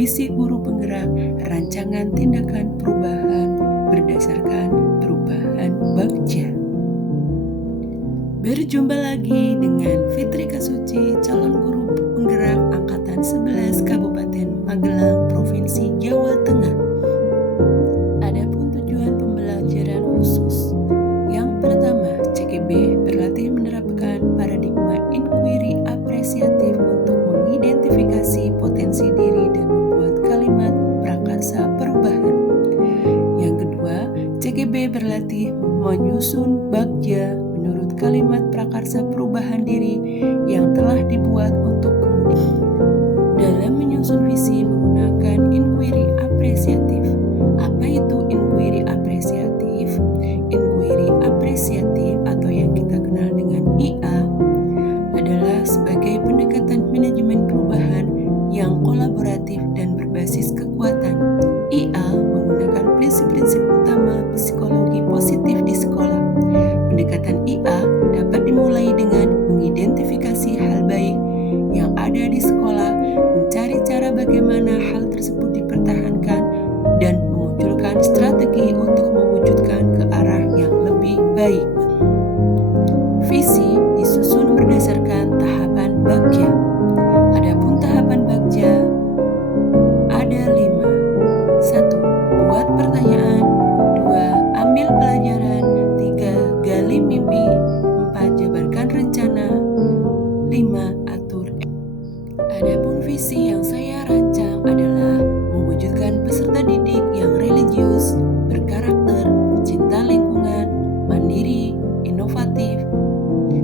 visi guru penggerak rancangan tindakan perubahan berdasarkan perubahan Bagja. Berjumpa lagi dengan Fitri Kasuci, calon guru penggerak Angkatan 11 Kabupaten Magelang, Provinsi Jawa Tengah. Adapun tujuan pembelajaran khusus. Yang pertama, CKB berlatih menerapkan paradigma inquiry apresiatif untuk mengidentifikasi potensi diri dan membuat kalimat prakarsa perubahan. Yang kedua, CKB berlatih menyusun bagja menurut kalimat prakarsa perubahan diri yang telah dibuat untuk kemudian dalam menyusun visi menggunakan inquiry apresiatif. Apa itu inquiry apresiatif? Inquiry apresiatif atau yang kita kenal dengan IA adalah sebagai pendekatan manajemen perubahan yang kolaboratif dan berbasis kekuatan. IA menggunakan prinsip-prinsip utama psikologi positif di sekolah. Pendekatan IA dapat dimulai dengan mengidentifikasi hal baik yang ada di sekolah, mencari cara bagaimana hal tersebut dipertahankan, dan memunculkan strategi untuk mewujudkan ke arah yang lebih baik. Visi disusun berdasarkan tahapan bagja. Adapun tahapan bagja ada 5. 1. Buat pertanyaan. 2. Ambil pelajaran. 3. Gali mimpi. 4. Jabarkan rencana. 5. Atur. Adapun visi yang saya rancang adalah mewujudkan peserta didik yang religius, berkarakter, cinta lingkungan, mandiri, inovatif.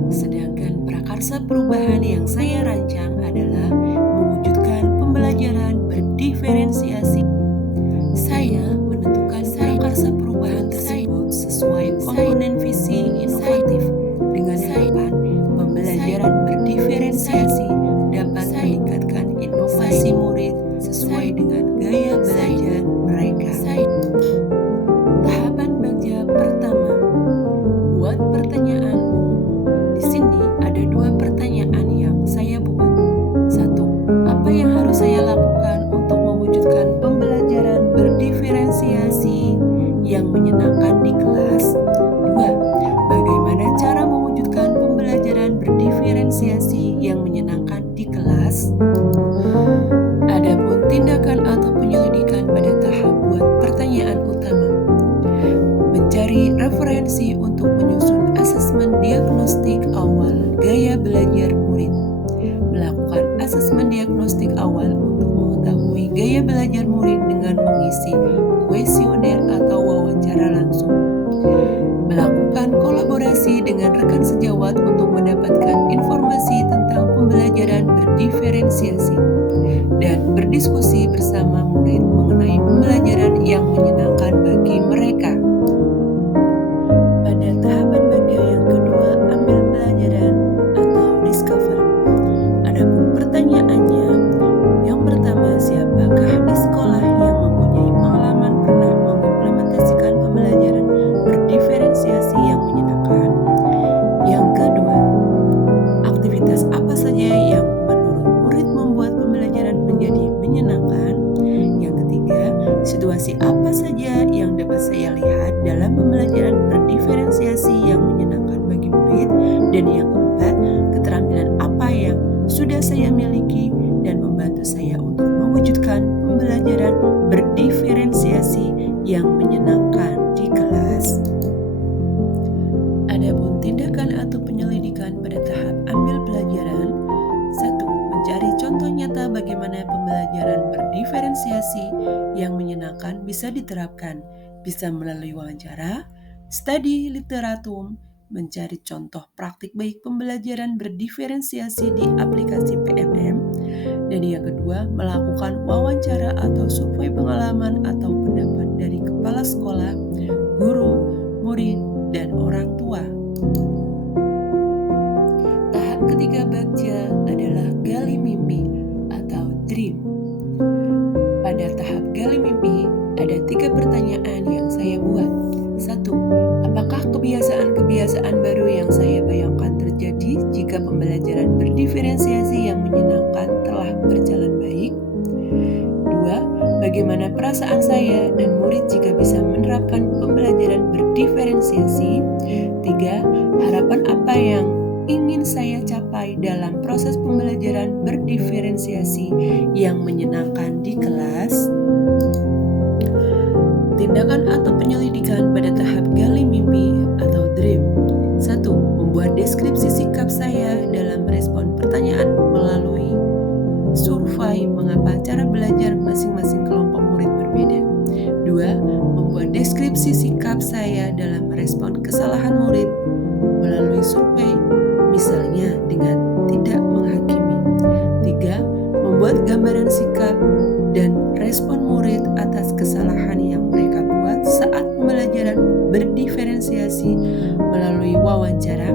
Sedangkan prakarsa perubahan yang saya rancang adalah mewujudkan pembelajaran berdiferensiasi. Saya menentukan prakarsa perubahan tersebut sesuai komponen visi inovatif dengan harapan pembelajaran berdiferensiasi dapat meningkatkan inovasi murid sesuai dengan gaya belajar mereka. Tahapan bagja pertama, buat pertanyaan umum. Di sini ada 2 pertanyaan yang saya buat. 1. Apa yang harus saya lakukan untuk mewujudkan pembelajaran berdiferensiasi yang menyenangkan di kelas? 2. Bagaimana cara mewujudkan pembelajaran berdiferensiasi yang menyenangkan di kelas? Adapun tindakan atau penyelidikan pada tahap buat pertanyaan utama. Mencari referensi untuk menyusun asesmen diagnostik awal gaya belajar murid. Melakukan asesmen diagnostik awal untuk mengetahui gaya belajar murid dengan mengisi kuesioner atau wawancara langsung. Melakukan kolaborasi dengan rekan sejawat untuk mendapatkan informasi tentang pembelajaran berdiferensiasi dan berdiskusi bersama murid mengenai pembelajaran yang menyenangkan bagi mereka. Pada tahapan bagja yang kedua, ambil pelajaran atau discover. Adapun pertanyaannya, yang pertama, siapakah di sekolah yang mempunyai pengalaman pernah mengimplementasikan pembelajaran berdiferensiasi yang menyenangkan? Yang kedua, aktivitas apa saja yang menurut murid membuat pembelajaran menjadi menyenangkan? Yang ketiga, situasi apa saja yang dapat saya lihat dalam pembelajaran berdiferensiasi yang menyenangkan bagi murid? Dan yang keempat, keterampilan apa yang sudah saya miliki dan membantu saya untuk mewujudkan pembelajaran berdiferensiasi yang menyenangkan di kelas. Adapun tindakan atau penyelidikan pada tahap ambil pelajaran. 1. Mencari contoh nyata bagaimana pembelajaran berdiferensiasi yang menyenangkan bisa diterapkan, bisa melalui wawancara, studi literatum, mencari contoh praktik baik pembelajaran berdiferensiasi di aplikasi PMM, dan yang kedua, melakukan wawancara atau survei pengalaman atau pendapat dari kepala sekolah, guru, murid, dan orang tua. Tahap ketiga bagja adalah gali mimpi atau dream. Pada tahap gali mimpi, ada 3 pertanyaan yang saya buat. 1. Apakah kebiasaan-kebiasaan baru yang saya bayangkan terjadi jika pembelajaran berdiferensiasi yang menyenangkan telah berjalan baik? 2. bagaimana perasaan saya dan murid jika bisa menerapkan pembelajaran berdiferensiasi. 3. Harapan apa yang ingin saya capai dalam proses pembelajaran berdiferensiasi yang menyenangkan di kelas. Tindakan atau penyelidikan pada tahap gali mimpi atau dream. 1. Membuat deskripsi sikap saya dalam merespon pertanyaan melalui survei mengapa cara belajar masing-masing kelompok murid berbeda. 2. Membuat deskripsi sikap saya dalam merespon kesalahan murid melalui survei, misalnya dengan tidak menghakimi. 3. Membuat gambaran sikap dan respon murid atas kesalahan yang mereka buat saat pembelajaran berdiferensiasi melalui wawancara,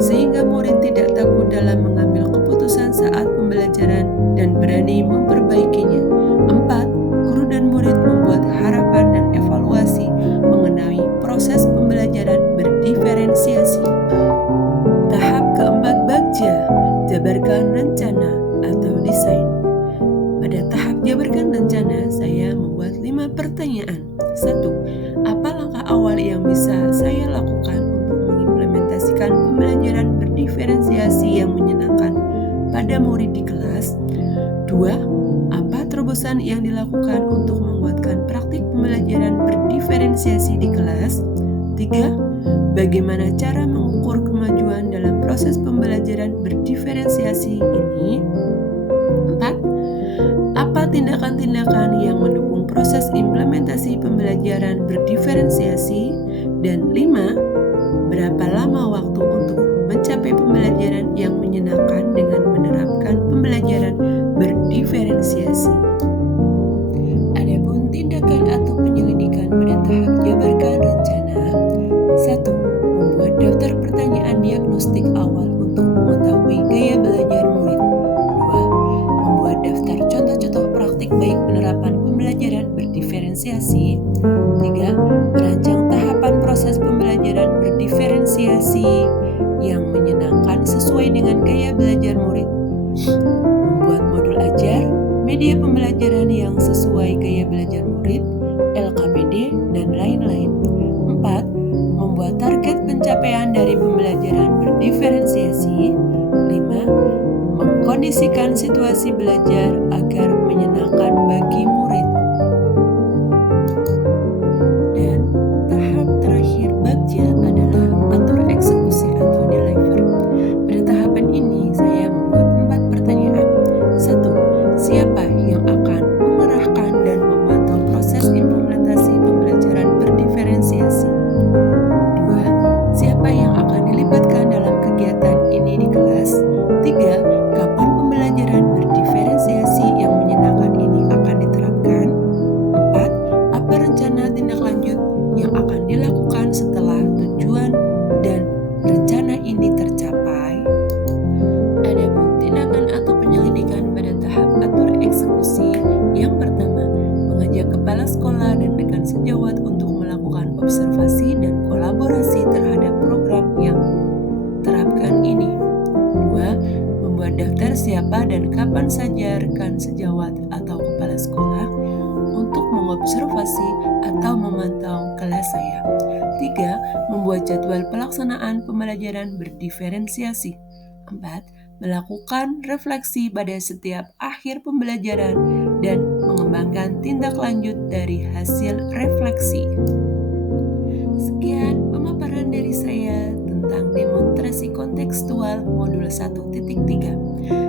sehingga murid tidak takut dalam mengambil keputusan saat pembelajaran dan berani memperbaikinya. 4. Guru dan murid membuat harapan dan evaluasi mengenai proses pembelajaran berdiferensiasi. Tahap keempat Bagja, jabarkan rencana atau desain. Pada tahap jabarkan rencana, saya membuat 5 pertanyaan. 1. Apa langkah awal yang bisa saya lakukan untuk mengimplementasikan pembelajaran berdiferensiasi yang menyenangkan pada murid di kelas? 2. Apa terobosan yang dilakukan untuk menguatkan praktik pembelajaran berdiferensiasi di kelas? 3. Bagaimana cara mengukur kemajuan dalam proses pembelajaran berdiferensiasi ini? 4. Apa tindakan-tindakan yang mendukung proses implementasi pembelajaran berdiferensiasi? Dan 5. Berapa lama waktu untuk mencapai pembelajaran yang menyenangkan dengan menerapkan pembelajaran berdiferensiasi? Adapun tindakan atau penyelidikan pada tahap jabarkan rencana. 1. Membuat daftar pertanyaan diagnostik awal untuk mengetahui gaya belajar murid. 2. Membuat daftar contoh-contoh praktik baik penerapan pembelajaran berdiferensiasi. 3. Merancang tahapan proses pembelajaran berdiferensiasi yang menyenangkan sesuai dengan gaya belajar murid. Membuat modul ajar, media pembelajaran yang sesuai gaya belajar murid, LKPD, dan lain-lain. 4. Membuat target pencapaian dari pembelajaran berdiferensiasi. 5. Mengkondisikan situasi belajar agar menyenangkan bagi murid. Dan tahap terakhir Bagja adalah atur eksekusi atau deliver. Pada tahapan ini saya membuat 4 pertanyaan. 1. Siapa yang akan mengerahkan dan memantau proses implementasi pembelajaran berdiferensiasi? 2. Siapa yang akan dilibatkan dalam kegiatan ini di kelas? 3. Kapan pembelajaran berdiferensiasi yang menyenangkan ini akan diterapkan? 4. Apa rencana tindak lanjut yang akan dilakukan setelah tujuan dan rencana ini tercapai? Adapun tindakan atau penyelidikan pada tahap atur eksekusi. Yang pertama, mengajak kepala sekolah dan rekan sejawat untuk melakukan observasi dan kolaborasi terhadap program yang terapkan ini. 2. Membuat daftar siapa dan kapan saja rekan sejawat atau kepala sekolah untuk mengobservasi atau memantau kelas saya. 3. Membuat jadwal pelaksanaan pembelajaran berdiferensiasi. 4. Melakukan refleksi pada setiap akhir pembelajaran dan mengembangkan tindak lanjut dari hasil refleksi. Sekian pemaparan dari saya tentang demonstrasi kontekstual modul 1.3.